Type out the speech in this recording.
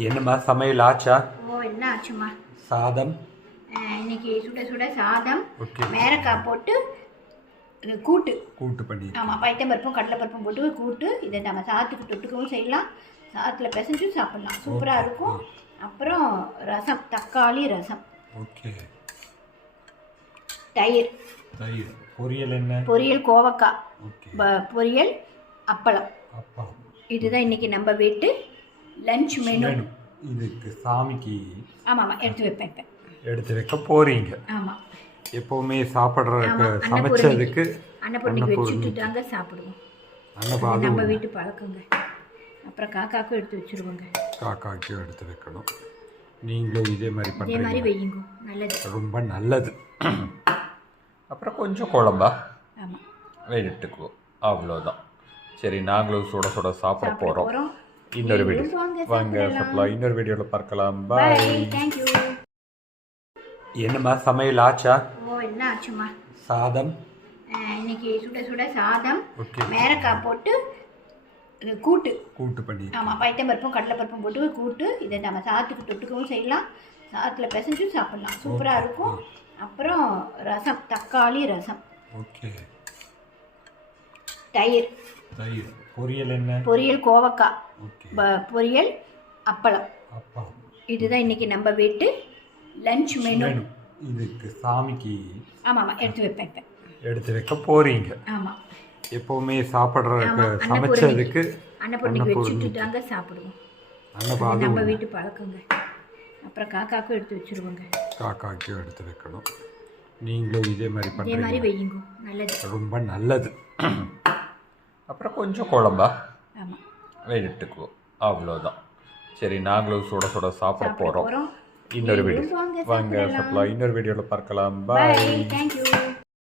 என்னம்மா சமையல் ஆச்சா? என்ன ஆச்சுமா? சாதம். இன்னைக்கு சுட சுட சாதம், ஓகே. மேரக்காய் போட்டு கூட்டு. கூட்டு பண்ணி. ஆமாம், பைத்தம்பருப்பும் கடலைப்பருப்பும் போட்டு கூட்டு. இதை நம்ம சாதத்துக்கு தொட்டுக்கவும் செய்யலாம், சாதத்தில் பிசைஞ்சும் சாப்பிட்லாம், சூப்பராக இருக்கும். அப்புறம் ரசம், தக்காளி ரசம். ஓகே. தயிர். தயிர். பொரியல் என்ன? பொரியல் கோவக்காய். ஓகே. பொரியல், அப்பளம். அப்பா. இதுதான் இன்னைக்கு நம்ம வீட்டு லஞ்ச் மெனு. இதுக்கு சாமிக்கு ஆமாம் எடுத்து வைப்பேன். எடுத்து வைக்க போறீங்க? ஆமாம். எப்பவுமே சாப்பிட்றதுக்கு சமைச்சதுக்கு அன்னப்பூர்ணிக்கு வச்சுட்டு தாங்க சாப்பிடுவோம். அன்னபாதம் நம்ம வீட்டு பழக்கங்க. அப்புறம் காக்காக்கும் எடுத்து வச்சுருவோங்க. காக்காக்கும் எடுத்து வைக்கணும். நீங்களும் இதே மாதிரி இதே மாதிரி பண்ணுறீங்க. வையுங்க, நல்லது, ரொம்ப நல்லது. அப்புறம் கொஞ்சம் குழம்பா ஆமாம் வெயிட்டுக்குவோம், அவ்வளோதான். சரி, நாங்களும் சுட சுட சாப்பிட போகிறோம். இன்னொரு வீடியோ வாங்க சாப்பிடலாம். இன்னொரு வீடியோவில் பார்க்கலாம். பாய். தேங்க்யூ. என்னம்மா சமையல் ஆச்சா? என்ன ஆச்சுமா? சாதம். இன்னைக்கு சுட சுட சாதம், ஓகே. மேரக்காய் போட்டு கூட்டு. கூட்டு பண்ணி. ஆமாம், பைத்தம்பருப்பும் கடலைப்பருப்பும் போட்டு கூட்டு. இதை நம்ம சாதத்துக்கு தொட்டுக்கவும் செய்யலாம், சாதத்தில் பிசைஞ்சும் சாப்பிட்லாம், சூப்பராக இருக்கும். அப்புறம் ரசம், தக்காளி ரசம். ஓகே. தயிர். தயிர். பொரியல் என்ன? பொரியல் கோவக்காய். ஓகே. பொரியல், அப்பளம். அப்பா. இதுதான் இன்னைக்கு நம்ம வீட்டு லஞ்ச் மெனு. இதுக்கு சாமிக்கு ஆமாம் எடுத்து வைப்பேன். எடுத்து வைக்க போறீங்க? ஆமாம். எப்பவுமே சாப்பிட்றதுக்கு சமைச்சதுக்கு அன்னப்பூர்ணிக்கு வச்சுட்டு தாங்க சாப்பிடுவோம். அன்னபாதம் நம்ம வீட்டு பழக்கங்க. அப்புறம் காக்காக்கும் எடுத்து வச்சுருவோங்க. காக்காக்கும் எடுத்து வைக்கணும். நீங்களும் இதே மாதிரி இதே மாதிரி பண்ணுறீங்க. வையுங்க, நல்லது, ரொம்ப நல்லது. அப்புறம் கொஞ்சம் குழம்பா ஆமாம் வெயிட்டுக்குவோம், அவ்வளோதான். சரி, நாங்களும் சுட சுட சாப்பிட போகிறோம். போகிறோம். இன்னொரு வீடியோ வாங்க சாப்பிடலாம். இன்னொரு வீடியோவில் பார்க்கலாம். பாய். தேங்க்யூ.